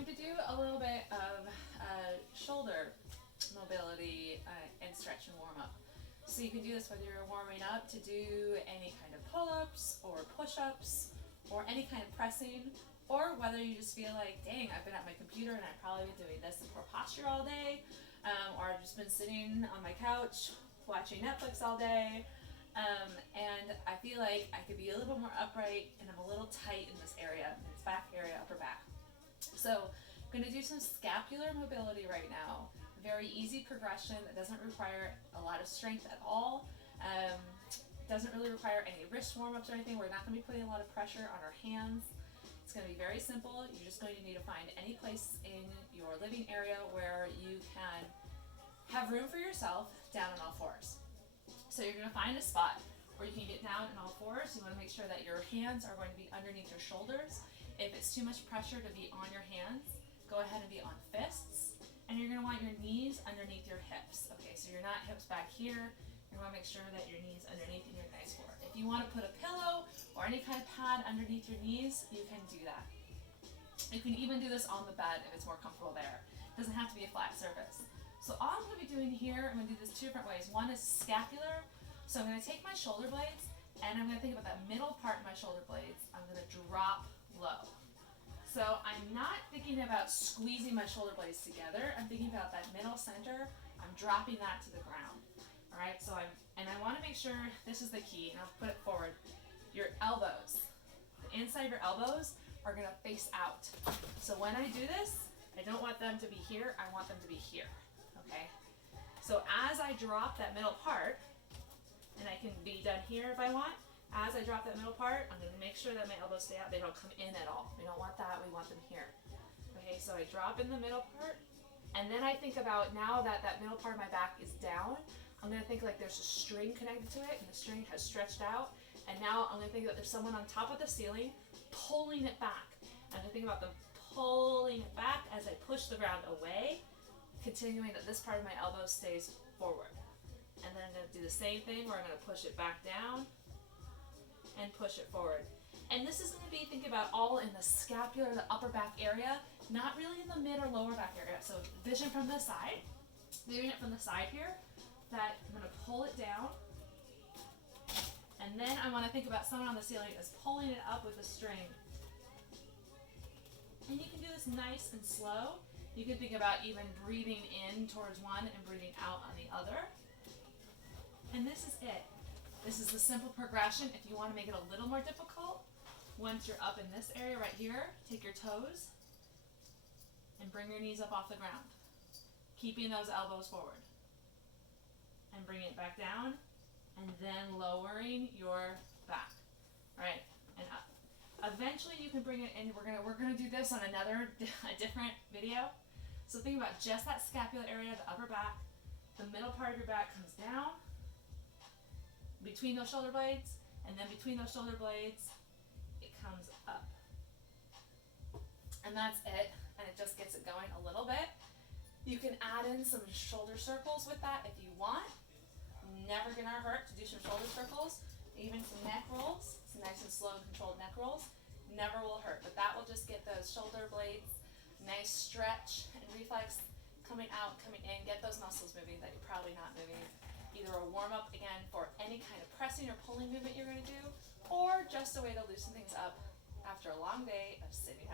going to do a little bit of shoulder mobility and stretch and warm up. So you can do this whether you're warming up to do any kind of pull-ups or push-ups or any kind of pressing, or whether you just feel like, dang, I've been at my computer and I've probably been doing this in poor posture all day, or I've just been sitting on my couch watching Netflix all day, and I feel like I could be a little bit more upright and I'm a little tight in this area, in this back area, upper back. So I'm going to do some scapular mobility right now. Very easy progression that doesn't require a lot of strength at all. Doesn't really require any wrist warm-ups or anything. We're not going to be putting a lot of pressure on our hands. It's going to be very simple. You're just going to need to find any place in your living area where you can have room for yourself down on all fours. So you're going to find a spot where you can get down on all fours. You want to make sure that your hands are going to be underneath your shoulders. If it's too much pressure to be on your hands, go ahead and be on fists. And you're going to want your knees underneath your hips. Okay, so you're not hips back here. You want to make sure that your knees underneath and you're nice for it. If you want to put a pillow or any kind of pad underneath your knees, you can do that. You can even do this on the bed if it's more comfortable there. It doesn't have to be a flat surface. So all I'm going to be doing here, I'm going to do this two different ways. One is scapular. So I'm going to take my shoulder blades and I'm going to think about that middle part of my shoulder blades. I'm going to drop low. So I'm not thinking about squeezing my shoulder blades together. I'm thinking about that middle center. I'm dropping that to the ground. All right, so I want to make sure, this is the key, and I'll put it forward. Your elbows, the inside of your elbows are going to face out. So when I do this, I don't want them to be here, I want them to be here, okay? So as I drop that middle part, and I can be done here if I want, as I drop that middle part, I'm going to make sure that my elbows stay out. They don't come in at all. We don't want that. We want them here. Okay, so I drop in the middle part, and then I think about now that that middle part of my back is down, I'm going to think like there's a string connected to it, and the string has stretched out, and now I'm going to think that there's someone on top of the ceiling pulling it back. I'm going to think about them pulling it back as I push the ground away, continuing that this part of my elbow stays forward. And then I'm going to do the same thing where I'm going to push it back down and push it forward. And this is going to be, think about all in the scapular, the upper back area, not really in the mid or lower back area. So vision from the side, viewing it from the side here, that I'm going to pull it down. And then I want to think about someone on the ceiling is pulling it up with a string. And you can do this nice and slow. You can think about even breathing in towards one and breathing out on the other. And this is it. This is the simple progression. If you want to make it a little more difficult, once you're up in this area right here, take your toes and bring your knees up off the ground, keeping those elbows forward. And bring it back down, and then lowering your back. All right, and up. Eventually you can bring it in. We're gonna do this on a different video. So think about just that scapular area, the upper back. The middle part of your back comes down between those shoulder blades, and then between those shoulder blades, it comes up. And that's it, and it just gets it going a little bit. You can add in some shoulder circles with that if you want. Never gonna hurt to do some shoulder circles, even some neck rolls, some nice and slow and controlled neck rolls. Never will hurt, but that will just get those shoulder blades, nice stretch and reflex coming out, coming in, get those muscles moving that you're probably not moving. Either a warm up again for any kind of pressing or pulling movement you're gonna do, or just a way to loosen things up after a long day of sitting